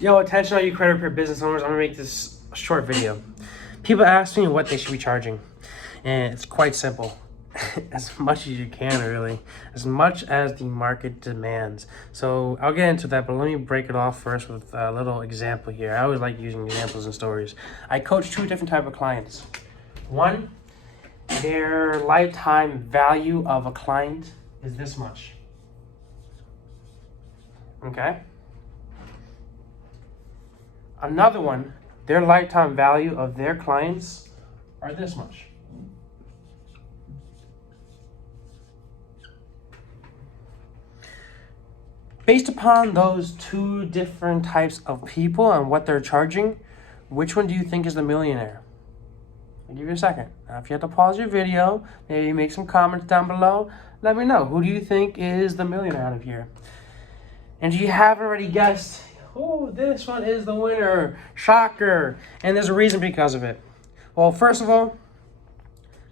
Yo, attention all you credit repair business owners. I'm gonna make this a short video. People ask me what they should be charging, and it's quite simple. As much as you can, really. As much as the market demands. So I'll get into that, but let me break it off first with a little example here. I always like using examples and stories. I coach two different type of clients. One, their lifetime value of a client is this much. Okay? Another one, their lifetime value of their clients are this much. Based upon those two different types of people and what they're charging, which one do you think is the millionaire? I'll give you a second. Now, if you have to pause your video, maybe make some comments down below. Let me know. Who do you think is the millionaire out of here? And if you haven't already guessed, oh, this one is the winner. Shocker. And there's a reason because of it. Well, first of all,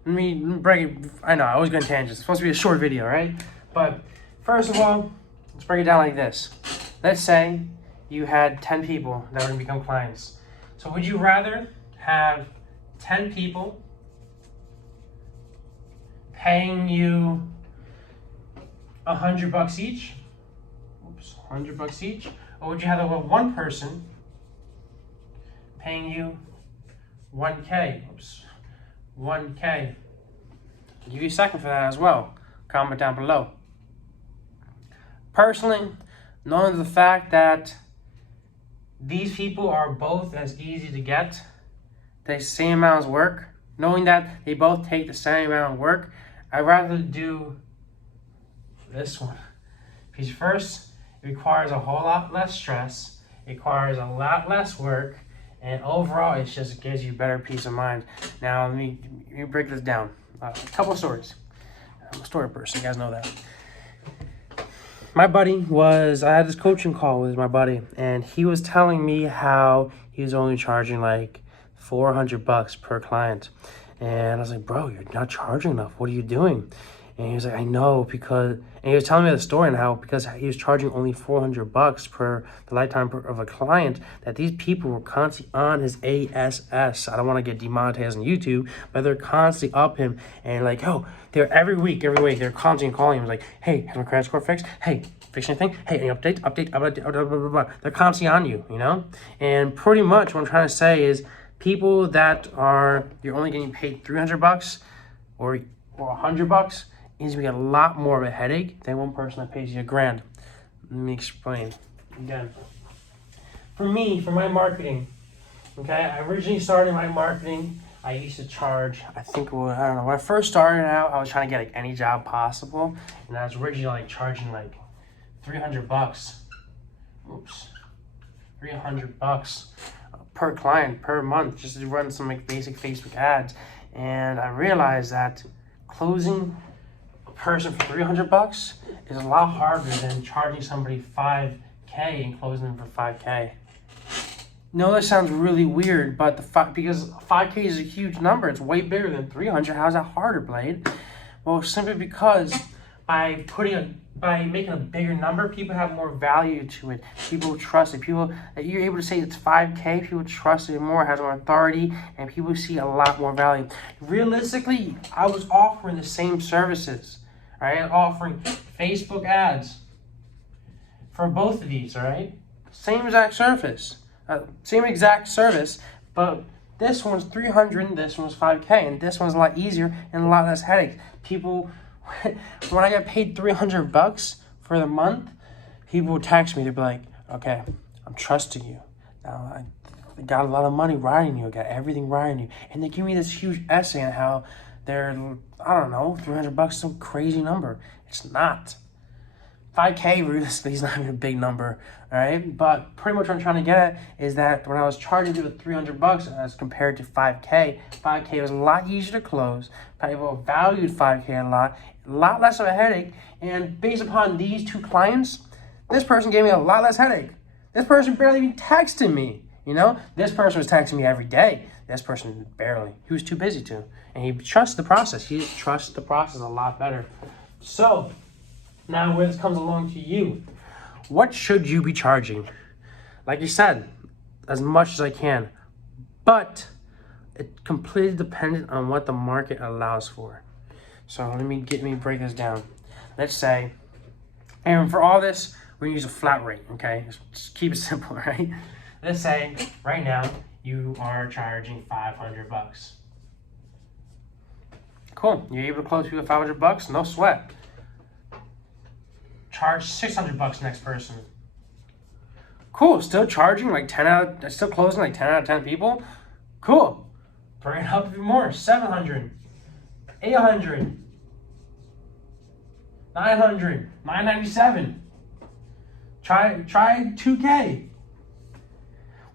let me break it. I know, I always go on tangents. It's supposed to be a short video, right? But first of all, let's break it down like this. Let's say you had 10 people that were going to become clients. So would you rather have 10 people paying you $100 each? Oops, $100 each? Or would you have one person paying you 1K? Oops, 1K. I'll give you a second for that as well. Comment down below. Personally, knowing the fact that these people are both as easy to get, the same amount of work, knowing that they both take the same amount of work, I'd rather do this one. Because first, it requires a whole lot less stress, it requires a lot less work, and overall, it just gives you better peace of mind. Now, let me break this down. A couple of stories. I'm a story person, you guys know that. My buddy I had this coaching call with my buddy, and he was telling me how he was only charging like $400 per client. And I was like, bro, you're not charging enough. What are you doing? And he was like, I know, and he was telling me the story and how because he was charging only $400 per the lifetime of a client, that these people were constantly on his ASS. I don't want to get demonetized on YouTube, but they're constantly up him and like, oh, they're every week, they're constantly calling him like, hey, has my credit score fixed? Hey, fix anything? Hey, any update, blah, blah, blah, blah. They're constantly on you, you know? And pretty much what I'm trying to say is people that you're only getting paid $300 or $100 is we get a lot more of a headache than one person that pays you $1,000. Let me explain again. For me, for my marketing, okay, I originally started my marketing. I used to charge, I don't know, when I first started out, I was trying to get like any job possible, and I was originally like charging like $300. Oops, $300 per client per month just to run some like basic Facebook ads, and I realized that closing person for $300 is a lot harder than charging somebody $5K and closing them for $5K. No, that sounds really weird, but because $5K is a huge number, it's way bigger than $300. How's that harder, Blade? Well, simply because by making a bigger number, people have more value to it. People trust it. People that you're able to say it's $5K, people trust it more, it has more authority, and people see a lot more value. Realistically, I was offering the same services. All right, offering Facebook ads for both of these. All right, same exact service, but this one's $300 and this one's $5K, and this one's a lot easier and a lot less headache. People, when I got paid $300 for the month, people would text me. They'd be like, "Okay, I'm trusting you. Now I got a lot of money riding you. I got everything riding you," and they give me this huge essay on how they're, I don't know, $300 is some crazy number. It's not. 5K realistically is not even a big number, all right? But pretty much what I'm trying to get at is that when I was charging people $300 as compared to 5K was a lot easier to close. People valued 5K a lot less of a headache. And based upon these two clients, this person gave me a lot less headache. This person barely even texted me, you know? This person was texting me every day. This person barely. He was too busy to. And he trusts the process. He trusts the process a lot better. So, now where this comes along to you. What should you be charging? like you said, as much as I can. But it completely dependent on what the market allows for. So let me break this down. Let's say, and for all this, we're gonna use a flat rate, okay? Just keep it simple, right? Let's say right now you are charging $500. Cool, you're able to close people at $500, no sweat. Charge $600 next person. Cool, still charging like still closing like 10 out of 10 people. Cool, bring it up even more. 700, 800, 900, 997. Try 2K.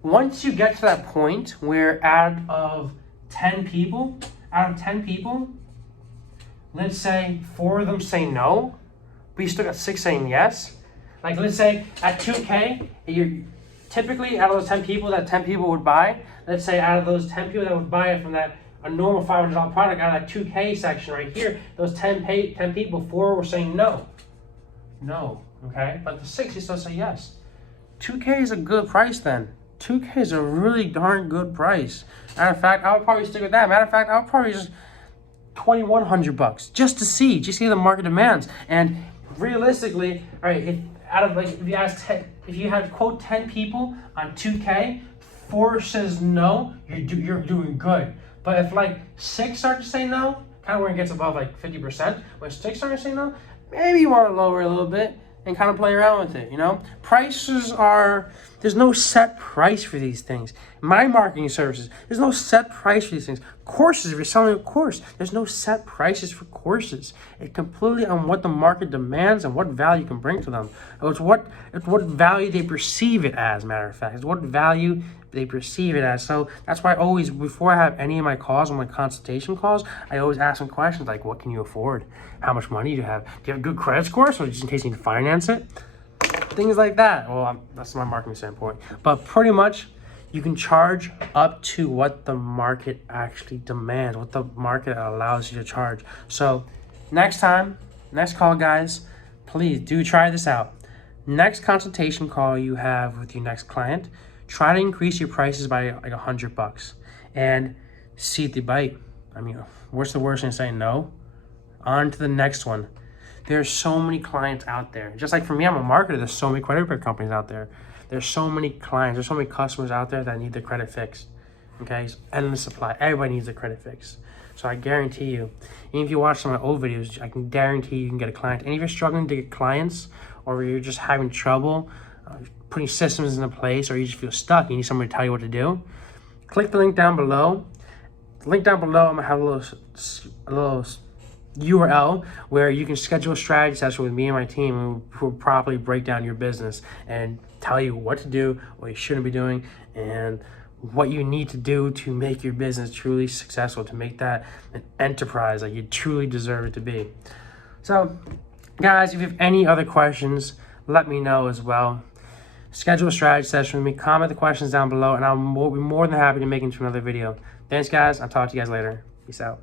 Once you get to that point where out of 10 people, let's say 4 of them say no, but you still got 6 saying yes. Like let's say at 2K, you typically out of those 10 people that 10 people would buy, let's say out of those 10 people that would buy it from a normal $500 product, out of that 2K section right here, those 10 people, 4 were saying no. No, okay? But the 6 you still say yes. 2K is a good price then. 2K is a really darn good price. Matter of fact, I would probably stick with that. Matter of fact, I would probably just $2,100 just to see the market demands. And realistically, all right, if you had quote 10 people on 2K, 4 says no, you're doing good. But if like 6 start to say no, kind of where it gets above like 50%, when 6 start to say no, maybe you want to lower a little bit and kind of play around with it, you know? There's no set price for these things. My marketing services, there's no set price for these things. Courses, if you're selling a course, there's no set prices for courses. It's completely on what the market demands and what value you can bring to them. It's what value they perceive it as, matter of fact. It's what value they perceive it as. So that's why I always, before I have any of my calls, on my consultation calls, I always ask them questions like, what can you afford? How much money do you have? Do you have a good credit score? So just in case you need to finance it? Things like that. Well, that's my marketing standpoint. But pretty much, you can charge up to what the market actually demands, what the market allows you to charge. So next call, guys, please do try this out. Next consultation call you have with your next client, try to increase your prices by like $100 and see if they bite. I mean, what's the worst than saying no? On to the next one. There's so many clients out there. Just like for me, I'm a marketer. There's so many credit card companies out there. There's so many clients. There's so many customers out there that need their credit fixed. Okay, it's endless supply. Everybody needs a credit fix. So I guarantee you, even if you watch some of my old videos, I can guarantee you can get a client. And if you're struggling to get clients, or you're just having trouble putting systems into place, or you just feel stuck, you need somebody to tell you what to do, click the link down below. The link down below, I'm gonna have a little URL where you can schedule a strategy session with me and my team who will properly break down your business and tell you what to do, what you shouldn't be doing, and what you need to do to make your business truly successful, to make that an enterprise that you truly deserve it to be. So, guys, if you have any other questions, let me know as well. Schedule a strategy session with me, comment the questions down below, and I'll be more than happy to make into another video. Thanks, guys. I'll talk to you guys later. Peace out.